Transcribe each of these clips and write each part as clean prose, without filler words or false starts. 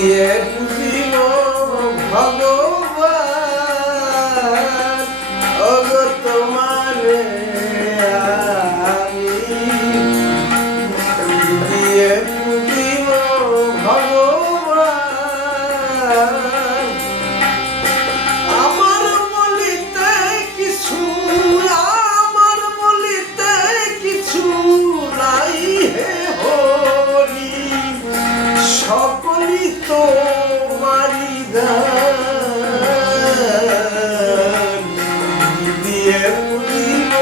দিয়ে বুঝিব ভগবান ওগো তোমারে আমি দিয়ে বুঝিব ভগবান আমার বলিতে কিছু নাই হে হরি সকলি তোমারি দান দিয়ে বুঝিব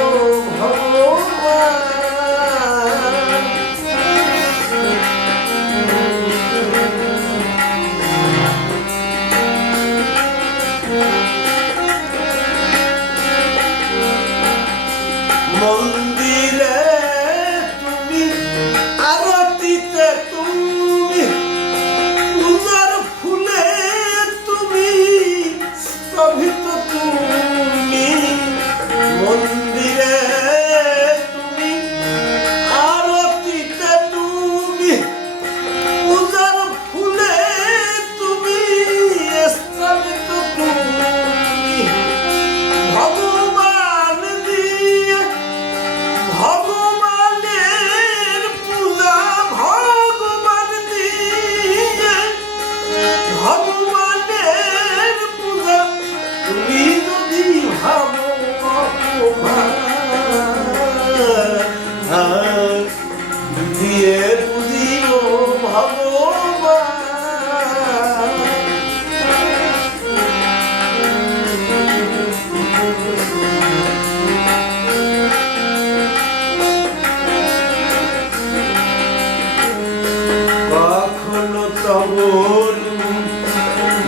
ভগবান মন্দিরে তুমি আরতিতে তুমি পূজার ফুলে তুমি স্তভিত তুমি মন্দিরে তুমি আরতিতে তুমি পূজার ফুলে তুমি স্তভিত তুমি ভগবান দিয়ে ভগবানের পূজা ভগবান দিয়ে ভগবানের পূজা তুমি যদি ভাবো দিয়ে বুঝিব ভগবান কখনো তবর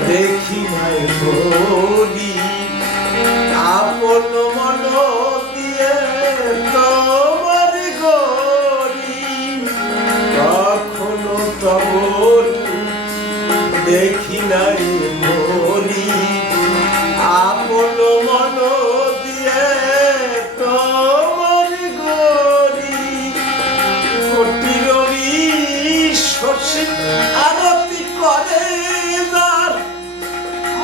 দেখি নাই হরি আপন মন দিয়ে তোমার গরি কখনো তবর দেখি নাই হরি আপন মন দিয়ে তোমার গরি কোটি রবি শশী আরতি করে যার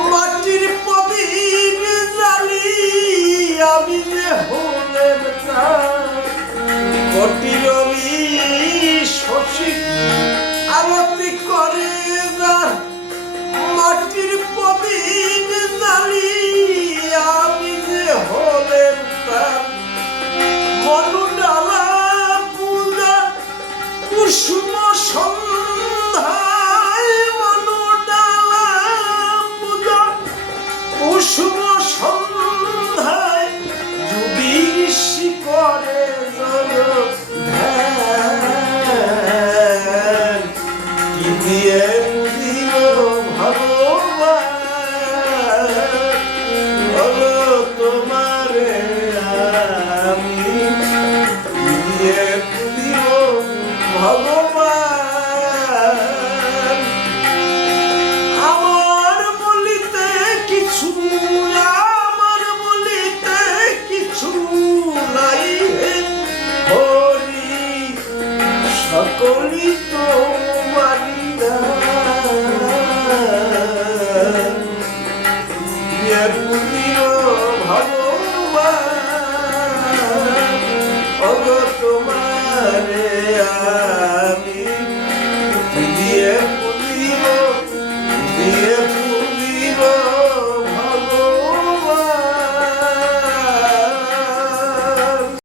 মাটির প্রদীপ জ্বালি আমি যে হলেন কোটি রবি শশী আরতি করে যার মাটির প্রদীপ জ্বালি আমি যে হলেন তার মনুডালা পূজা কুসুম সন্ধ্যায় মনুডালা পূজা কুসুম সন্ধ্যায় যদি ঋষি করে ধ্যান কি দিয়ে বুঝিব ভগবান